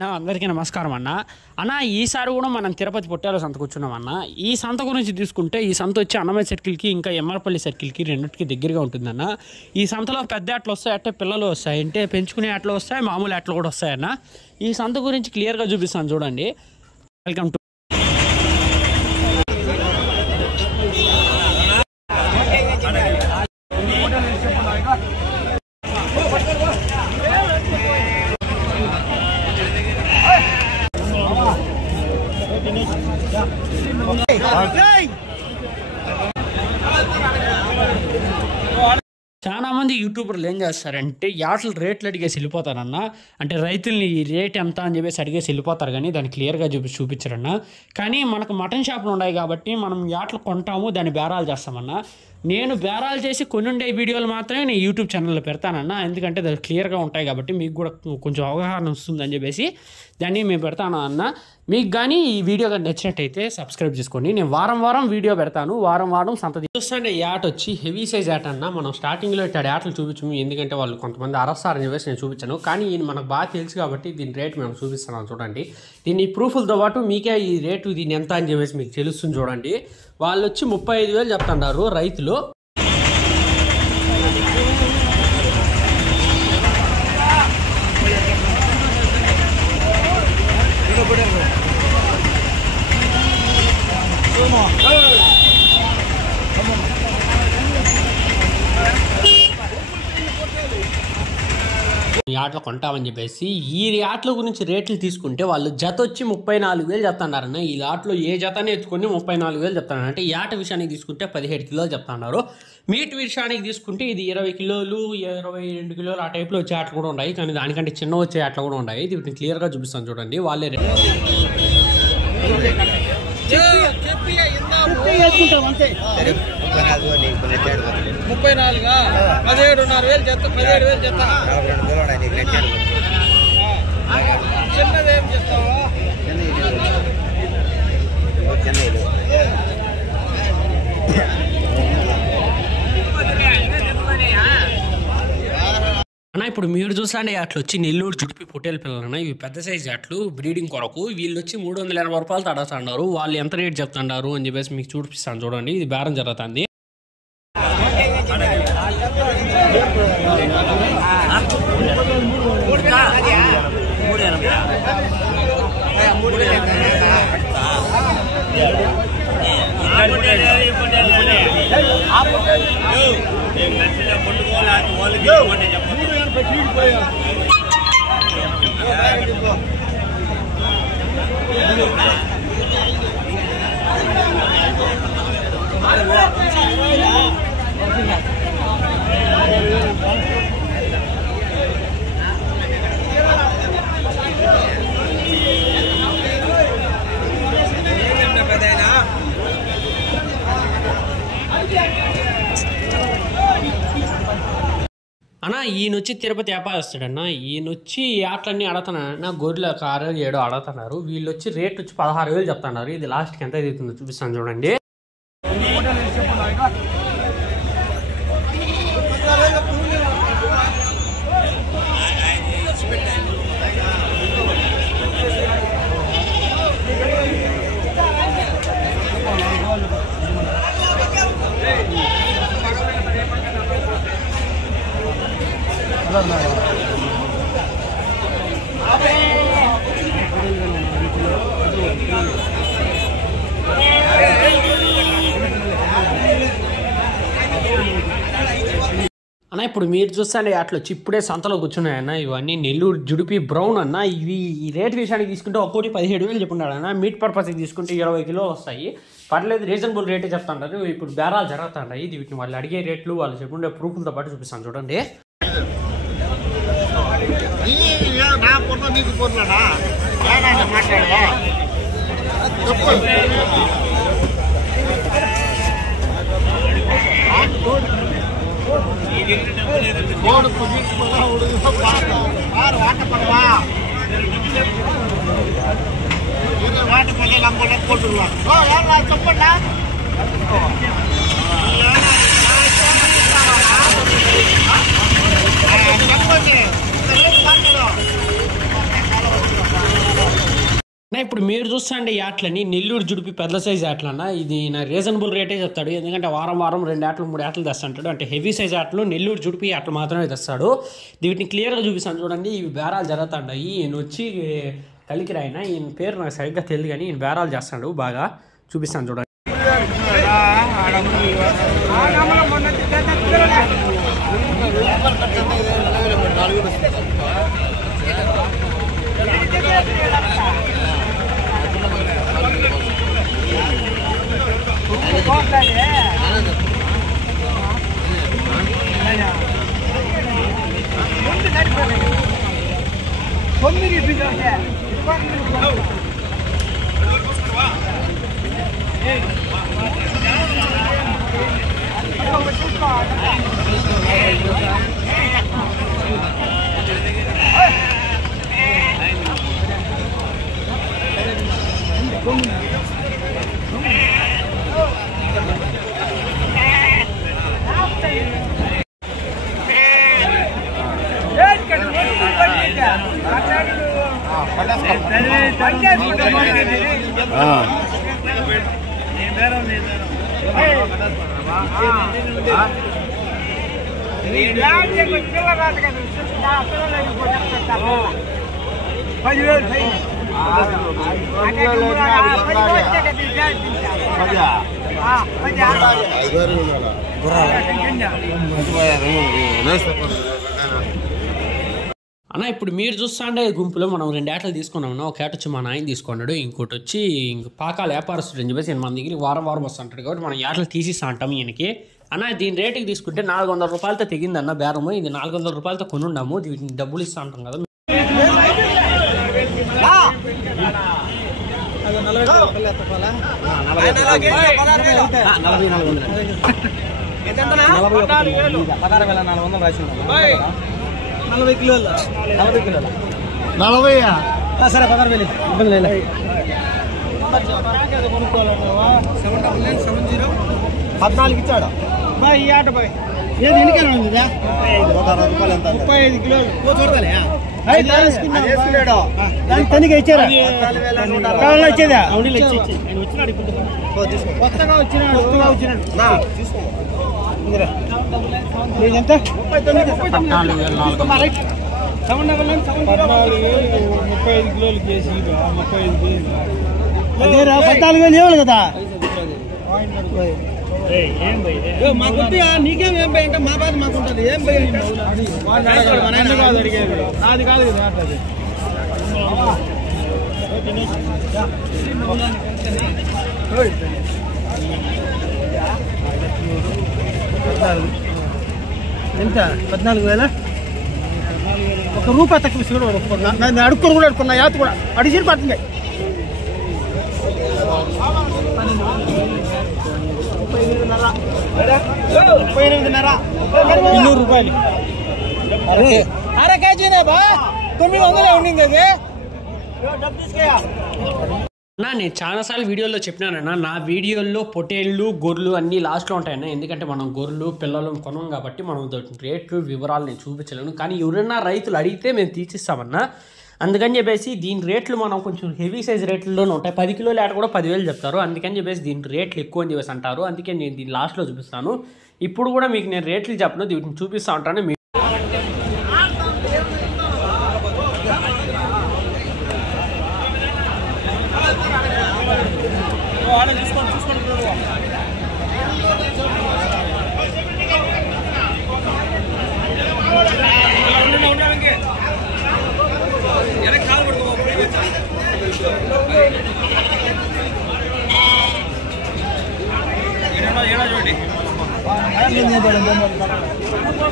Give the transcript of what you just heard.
అందరికీ నమస్కారం అన్న ఈసారి కూడా మనం తిరుపతి పొట్టాల సంత కూర్చున్నామన్న. ఈ సంత గురించి తీసుకుంటే ఈ సంత వచ్చి అన్నమయ్య సర్కిల్కి ఇంకా ఎమ్మరపల్లి సర్కిల్కి రెండింటికి దగ్గరగా ఉంటుందన్న. ఈ సంతలో పెద్ద ఆటలు వస్తాయి, అంటే పిల్లలు వస్తాయి, అంటే పెంచుకునే ఆటలు వస్తాయి, మామూలు ఆటలు కూడా వస్తాయన్న. ఈ సంత గురించి క్లియర్గా చూపిస్తాను చూడండి. వెల్కమ్ టు చాలా మంది యూట్యూబర్లు ఏం చేస్తారంటే యాటలు రేట్లు అడిగేసి వెళ్ళిపోతారన్న. అంటే రైతుల్ని ఈ రేట్ ఎంత అని చెప్పేసి అడిగేసి వెళ్ళిపోతారు, కానీ దాన్ని క్లియర్గా చూపించరన్న. కానీ మనకు మటన్ షాపులు ఉన్నాయి కాబట్టి మనం యాటలు కొంటాము, దాన్ని బేరాలు చేస్తామన్న. నేను బేరాలు చేసి కొన్ని ఉండే వీడియోలు మాత్రమే నేను యూట్యూబ్ ఛానల్లో పెడతానన్న. ఎందుకంటే అది క్లియర్గా ఉంటాయి కాబట్టి మీకు కూడా కొంచెం అవగాహన వస్తుందని చెప్పేసి దాన్ని మేము పెడతాను అన్న. మీకు కానీ ఈ వీడియో కానీ నచ్చినట్టయితే సబ్స్క్రైబ్ చేసుకోండి. నేను వారం వీడియో పెడతాను, వారం సంత చూస్తుంటే యాట వచ్చి హెవీ సైజ్ యాట అన్న. మనం స్టార్టింగ్లో ఇట్లా యాటలు చూపించము, ఎందుకంటే వాళ్ళు కొంతమంది అరస్తారని చెప్పేసి నేను చూపించాను. కానీ ఈయన మనకు బాగా తెలుసు కాబట్టి దీని రేట్ మేము చూపిస్తున్నాను చూడండి. దీన్ని ప్రూఫ్లతో పాటు మీకే ఈ రేటు దీన్ని ఎంత అని చెప్పేసి మీకు తెలుస్తుంది చూడండి. వాళ్ళు వచ్చి 35,000 చెప్తున్నారు రైతులు. యాటలు కొంటామని చెప్పేసి ఈ యాట్ల గురించి రేట్లు తీసుకుంటే వాళ్ళు జత వచ్చి 34,000 చెప్తున్నారన్న. ఈ లాట్లో ఏ జతనే ఎత్తుకొని 34,000 చెప్తున్నారు. అంటే యాట విషయానికి తీసుకుంటే 17 కిలోలు చెప్తున్నారు. మీట్ విషయానికి తీసుకుంటే ఇది 20 కిలోలు 22 కిలోలు ఆ టైప్లో వచ్చే ఆటలు కూడా ఉన్నాయి, కానీ దానికంటే చిన్న వచ్చే ఆటలు కూడా ఉన్నాయి. ఇది వీటిని క్లియర్గా చూపిస్తాను చూడండి. వాళ్ళే రేట్ 17,500 చెత్త 17,000 చెత్త చిన్నదేం చెప్తావా? అన్న ఇప్పుడు మీరు చూసండి అట్లా వచ్చి నెల్లూరు జుడిపి పొట్టేలు పిల్లలు. ఇవి పెద్ద సైజ్ అట్లు బ్రీడింగ్ కొరకు. వీళ్ళు వచ్చి 380 రూపాయలు తడుతున్నారు. వాళ్ళు ఎంత రేట్ చెప్తున్నారు అని చెప్పేసి మీకు చూపిస్తాను చూడండి. ఇది బేరం జరుగుతుంది. అన్న ఈయనొచ్చి తిరుపతి వ్యాపారస్తుడన్న. ఈయనొచ్చి ఆటలన్నీ అడుగుతున్నాడన్న. గొర్రెల 6 7 అడుగుతున్నారు. వీళ్ళు వచ్చి రేట్ వచ్చి 16,000 చెప్తున్నారు. ఇది లాస్ట్కి ఎంత అవుతుందో చూపిస్తాను చూడండి. అన్న ఇప్పుడు మీరు చూస్తే అట్లా వచ్చి ఇప్పుడే సంతలో కూర్చున్నాయన్న. ఇవన్నీ నెల్లూరు జుడిపి బ్రౌన్ అన్న. ఇవి ఈ రేట్ విషయానికి తీసుకుంటే ఒక్కోటి 17,000 చెప్పున్నాడు అన్న. మీట్ పర్పస్కి తీసుకుంటే 20 కిలోలు వస్తాయి. పర్లేదు, రీజనబుల్ రేటే చెప్తుంటారు. ఇప్పుడు బేరాలు జరుగుతుంటాయి. ఇది వీటిని వాళ్ళు అడిగే రేట్లు వాళ్ళు చెప్పుండే ప్రూఫ్లతో పాటు చూపిస్తాను చూడండి. చెప్పండి ఇప్పుడు మీరు చూస్తాండి యాట్లని నెల్లూరు జుడిపి పెద్ద సైజ్ యాట్లన్న ఇది నా రీజనబుల్ రేటే చెప్తాడు. ఎందుకంటే వారం 2 యాట్లు 3 యాట్లు తెస్తాంటాడు. అంటే హెవీ సైజ్ యాట్లు నెల్లూరు జుడిపి యాట్లు మాత్రమే తెస్తాడు. వీటిని క్లియర్గా చూపిస్తాను చూడండి. ఇవి బేరాలు జరుగుతాయి. ఈయన వచ్చి కలికిరాయన, ఈయన పేరు నాకు సరిగ్గా తెలియదు కానీ ఈయన బేరాలు చేస్తాడు బాగా. చూపిస్తాను చూడండి. అన్న ఇప్పుడు మీరు చూస్తాండే గుంపులో మనం 2 యాటలు తీసుకున్నాం. ఒక యాట వచ్చి మా నాయన తీసుకున్నాడు, ఇంకోటి వచ్చి పాకాల వ్యాపారస్తుడు అని చెప్పేసి మన దగ్గరికి వారం వస్తుంటాడు. కాబట్టి మనం యాటలు తీసిస్తా అంటాం ఈయనకి. అన్న దీని రేటుకి తీసుకుంటే 400 రూపాయలతో తెగిందన్న బేరము. ఇది 400 రూపాయలతో కొనున్నాము. వీటిని డబ్బులు ఇస్తా అంటాం కదా. సరే 16,000 ఇబ్బంది లేదు. కొనుక్కోవాలన్నా 14 ఇచ్చాడు బాయ్. ఈ ఆట బాయ్ ఏది ఎన్నికైనా ఉంది 35 కిలోలు వేసుకున్నాడు. దానికి తనిఖీ ఇచ్చారా? ఇచ్చేదా? కొత్తగా వచ్చినాడు ఎంత? 35 కిలోలు కేజీ. 35 కేజీ అదేరా 14,000 ఇవ్వాలి కదా. మాకు నీకేం ఏం భయ అంటే మా బాధ మాకు ఉంటుంది. ఏం భయ కాదు అడిగేది, నాది కాదు కదా. ఎంత? 14,000. ₹1 తక్కువ నన్ను అడుక్కొని కూడా అడుకున్నా. యాత కూడా అడిగి పడుతుంది. 38,500 రూపాయలు. అరే కేజీనే బా 900 ఉండింది అది. నేను చాలాసార్లు వీడియోలో చెప్పినానన్నా, నా వీడియోల్లో పొటేళ్ళు గొర్రెలు అన్నీ లాస్ట్లో ఉంటాయన్న. ఎందుకంటే మనం గొర్రెలు పిల్లలను కొనం కాబట్టి మనం రేట్లు వివరాలు నేను చూపించలేను. కానీ ఎవరైనా రైతులు అడిగితే మేము తీసిస్తామన్నా. అందుకని చెప్పేసి దీని రేట్లు మనం కొంచెం హెవీ సైజ్ రేట్లలోనే ఉంటాయి. 10 కిలోల ఆట కూడా 10,000 చెప్తారు. అందుకని చెప్పేసి దీని రేట్లు ఎక్కువ అని చెప్పేసి అంటారు. అందుకే నేను దీన్ని లాస్ట్లో చూపిస్తాను. ఇప్పుడు కూడా మీకు నేను రేట్లు చెప్పను, వీటిని చూపిస్తూ ఉంటాను.